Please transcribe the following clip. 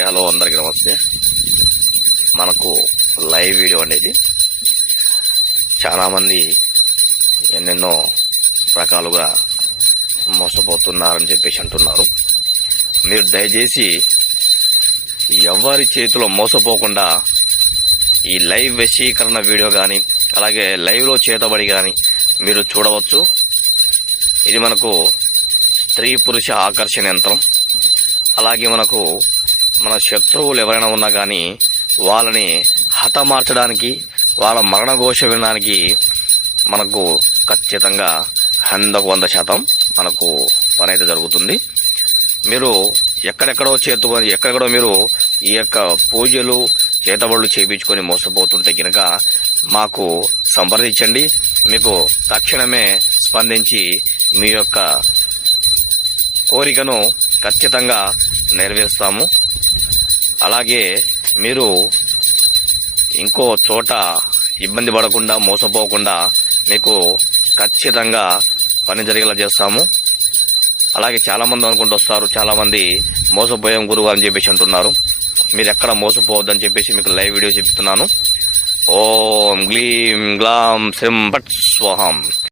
Hello అందరికీ నమస్తే. మనకు లైవ్ వీడియో అనేది చాలామంది ఎన్నెన్నో రకాలుగా మోసపోతున్నారని చెప్పేసి అంటున్నారు. మీరు దయచేసి ఎవరి చేతిలో మోసపోకుండా ఈ లైవ్ వశీకరణ వీడియో కానీ అలాగే లైవ్లో చేతబడి కానీ మీరు చూడవచ్చు. ఇది మనకు స్త్రీ పురుష ఆకర్షణ యంత్రం. అలాగే మన శత్రువులు ఎవరైనా ఉన్నా కానీ వాళ్ళని హతమార్చడానికి, వాళ్ళ మరణఘోష వినడానికి మనకు ఖచ్చితంగా 100% మనకు పని అయితే జరుగుతుంది. మీరు ఎక్కడెక్కడో మీరు ఈ యొక్క పూజలు చేతబడులు చేయించుకొని మోసపోతుంటే కనుక మాకు సంప్రదించండి. మీకు తక్షణమే స్పందించి మీ యొక్క కోరికను ఖచ్చితంగా నెరవేరుస్తాము. అలాగే మీరు ఇంకో చోట ఇబ్బంది పడకుండా మోసపోకుండా మీకు ఖచ్చితంగా పని జరిగేలా చేస్తాము. అలాగే చాలామంది అనుకుంటూ వస్తారు, చాలామంది మోసపోయాం గురువు అని చెప్పేసి అంటున్నారు. మీరు ఎక్కడ మోసపోవద్దని చెప్పేసి మీకు లైవ్ వీడియో చెప్తున్నాను. ఓం గ్లీం గ్లాం శ్రీం భట్ స్వహం.